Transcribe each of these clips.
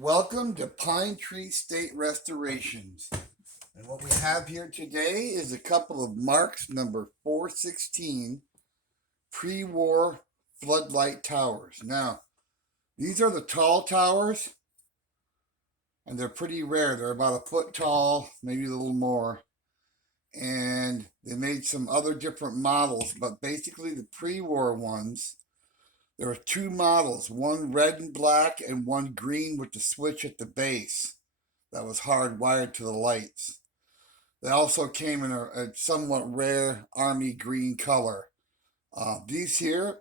Welcome to Pine Tree State Restorations. And what we have here today is a couple of Marx number 416 pre-war floodlight towers. Now, these are the tall towers, and they're pretty rare. They're about a foot tall, maybe a little more. And they made some other different models, but basically the pre-war ones, there were two models, one red and black and one green with the switch at the base that was hardwired to the lights. They also came in a somewhat rare army green color. These here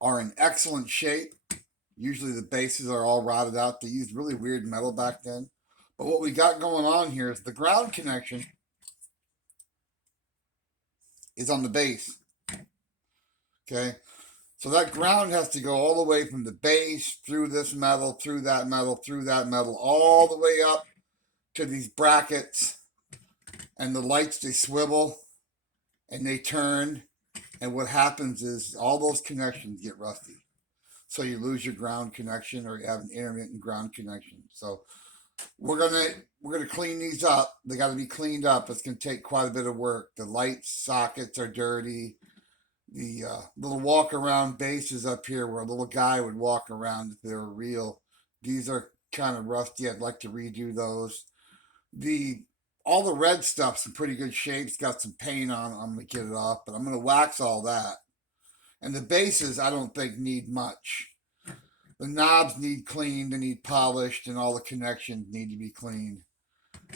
are in excellent shape. Usually the bases are all rotted out. They used really weird metal back then. But what we got going on here is the ground connection is on the base. Okay, so that ground has to go all the way from the base through this metal, through that metal, through that metal, all the way up to these brackets. And the lights, they swivel and they turn. And what happens is all those connections get rusty. So you lose your ground connection or you have an intermittent ground connection. So we're gonna clean these up. They got to be cleaned up. It's gonna take quite a bit of work. The light sockets are dirty. The little walk around bases up here where a little guy would walk around if they were real. These are kind of rusty. I'd like to redo those. All the red stuff's in pretty good shape. It's got some paint on it. I'm gonna get it off, but I'm gonna wax all that. And the bases I don't think need much. The knobs need cleaned, they need polished, and all the connections need to be cleaned.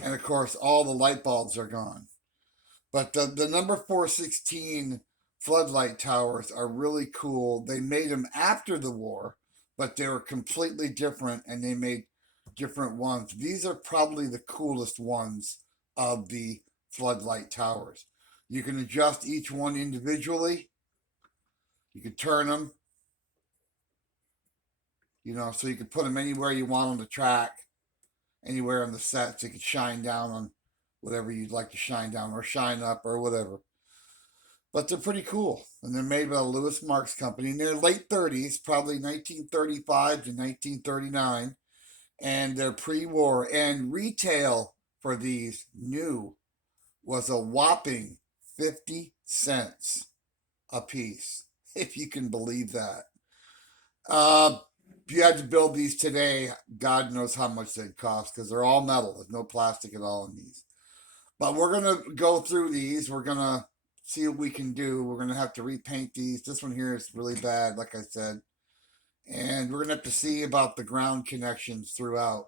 And of course, all the light bulbs are gone. But the number 416 floodlight towers are really cool. They made them after the war, but they were completely different and they made different ones. These are probably the coolest ones of the floodlight towers. You can adjust each one individually. You can turn them, so you can put them anywhere you want on the track, anywhere on the set, so you can shine down on whatever you'd like to shine down or shine up or whatever. But they're pretty cool, and they're made by the Lewis Marx Company in their late 30s, probably 1935 to 1939, and they're pre-war. And retail for these new was a whopping 50 cents a piece, if you can believe that. If you had to build these today, God knows how much they'd cost because they're all metal. There's no plastic at all in these. But we're going to go through these. We're going to see what we can do. We're going to have to repaint these. This one here is really bad, like I said. And we're going to have to see about the ground connections throughout.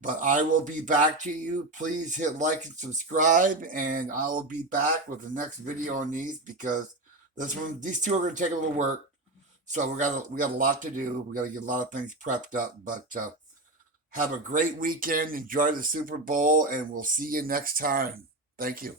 But I will be back to you. Please hit like and subscribe. And I will be back with the next video on these because these two are going to take a little work. So we got a lot to do. We got to get a lot of things prepped up. But have a great weekend. Enjoy the Super Bowl, and we'll see you next time. Thank you.